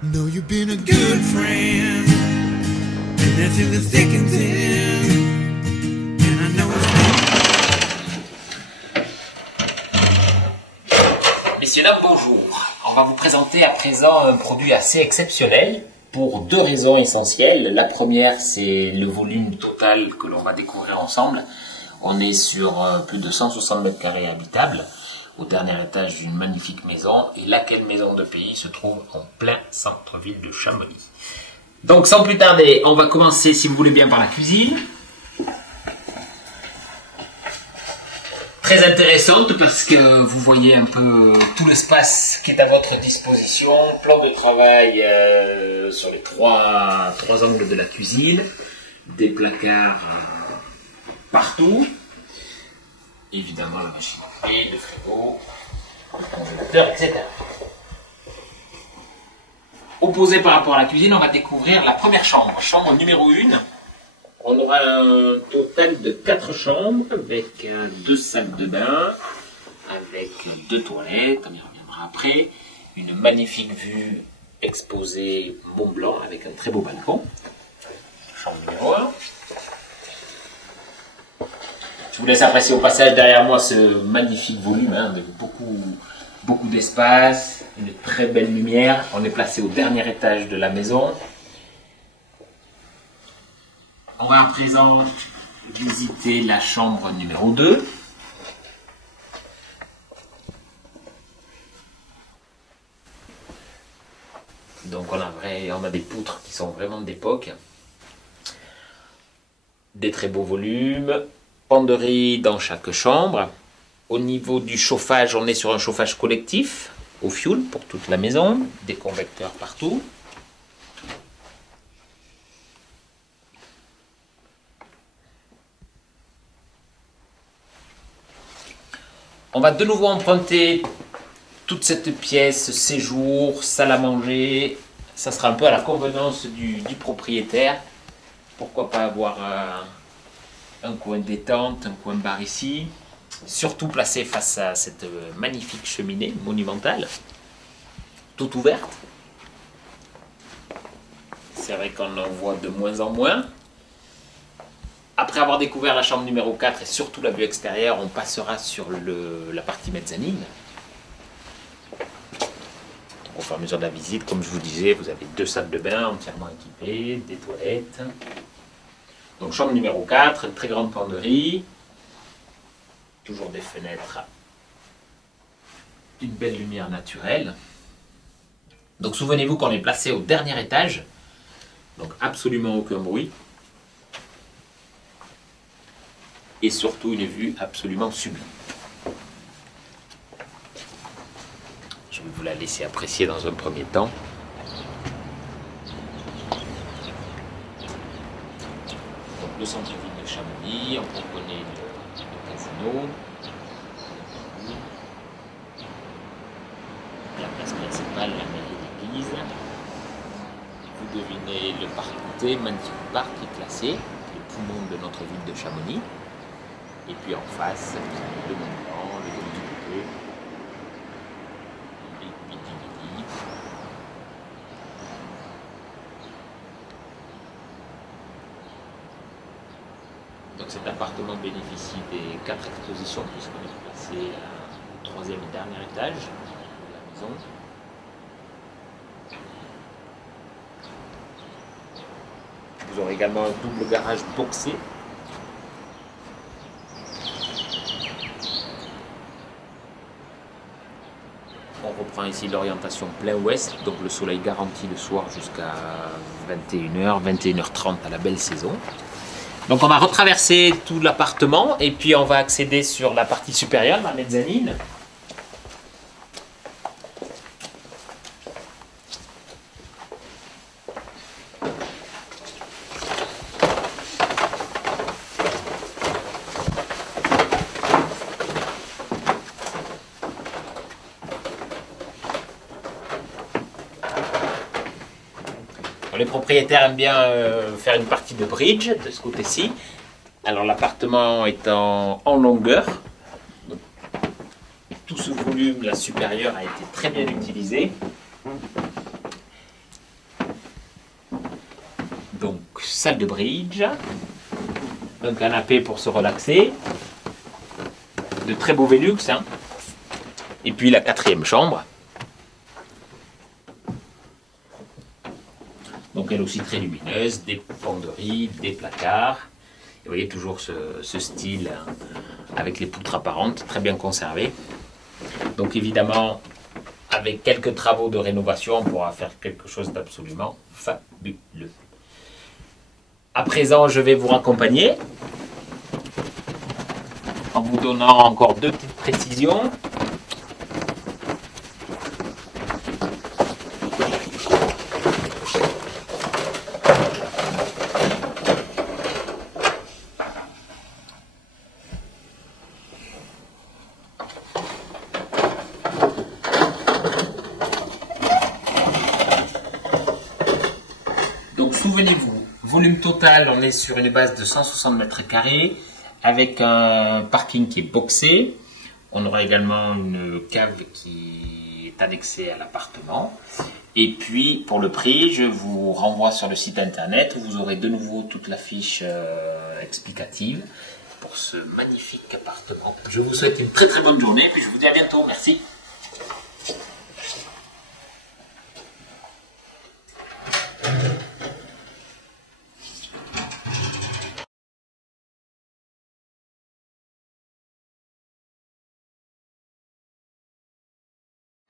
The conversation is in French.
Know you've been a good friend, and that's in the thick and thin. And I know it's Messieurs, dames, bonjour. On va vous présenter à présent un produit assez exceptionnel pour deux raisons essentielles. La première, c'est le volume total que l'on va découvrir ensemble. On est sur plus de 160 mètres carrés habitables, au dernier étage d'une magnifique maison, et laquelle maison de pays se trouve en plein centre-ville de Chamonix. Donc sans plus tarder, on va commencer, si vous voulez bien, par la cuisine. Très intéressante parce que vous voyez un peu tout l'espace qui est à votre disposition, plan de travail sur les trois angles de la cuisine, des placards partout, évidemment la machine à café, le frigo, le congélateur, etc. Opposé par rapport à la cuisine, on va découvrir la première chambre, chambre numéro 1. On aura un total de 4 chambres avec 2 salles de bain, avec 2 toilettes, on y reviendra après, une magnifique vue exposée Mont Blanc avec un très beau balcon. Chambre numéro 1. Je vous laisse apprécier au passage derrière moi ce magnifique volume, avec beaucoup d'espace, une très belle lumière. On est placé au dernier étage de la maison. On va à présent visiter la chambre numéro 2. Donc on a des poutres qui sont vraiment d'époque. Des très beaux volumes. Penderie dans chaque chambre. Au niveau du chauffage, on est sur un chauffage collectif au fioul pour toute la maison. Des convecteurs partout. On va de nouveau emprunter toute cette pièce, séjour, salle à manger. Ça sera un peu à la convenance du propriétaire. Pourquoi pas avoir un coin détente, un coin bar ici. Surtout placé face à cette magnifique cheminée monumentale, toute ouverte. C'est vrai qu'on en voit de moins en moins. Après avoir découvert la chambre numéro 4 et surtout la vue extérieure, on passera sur la partie mezzanine. Au fur et à mesure de la visite, comme je vous disais, vous avez 2 salles de bain entièrement équipées, des toilettes. Donc chambre numéro 4, une très grande penderie, toujours des fenêtres, une belle lumière naturelle. Donc souvenez-vous qu'on est placé au dernier étage, donc absolument aucun bruit. Et surtout une vue absolument sublime. Je vais vous la laisser apprécier dans un premier temps. Donc le centre-ville de Chamonix, on connaît le casino, la place principale, la mairie d'église. Vous devinez le parc Côté, magnifique parc qui est classé, le poumon de notre ville de Chamonix. Et puis en face, vous avez le Mont Blanc, le Golfe du Côté, les Midi-Midi. Donc cet appartement bénéficie des 4 expositions puisqu'on est placé au 3e et dernier étage de la maison. Vous aurez également un double garage boxé. On reprend ici l'orientation plein ouest, donc le soleil garanti le soir jusqu'à 21h, 21h30 à la belle saison. Donc on va retraverser tout l'appartement et puis on va accéder sur la partie supérieure, la mezzanine. Les propriétaires aiment bien faire une partie de bridge de ce côté-ci. Alors l'appartement est en longueur. Donc, tout ce volume, la supérieure, a été très bien utilisé. Donc, salle de bridge, un canapé pour se relaxer, de très beaux Velux, hein. Et puis la 4e chambre. Donc elle aussi très lumineuse, des penderies, des placards. Et vous voyez toujours ce style hein, avec les poutres apparentes, très bien conservé. Donc évidemment, avec quelques travaux de rénovation, on pourra faire quelque chose d'absolument fabuleux. À présent, je vais vous raccompagner en vous donnant encore 2 petites précisions. Donc souvenez-vous, volume total, on est sur une base de 160 mètres carrés avec un parking qui est boxé. On aura également une cave qui est annexée à l'appartement. Et puis pour le prix, je vous renvoie sur le site internet où vous aurez de nouveau toute la fiche explicative pour ce magnifique appartement. Je vous souhaite une très très bonne journée et puis je vous dis à bientôt. Merci.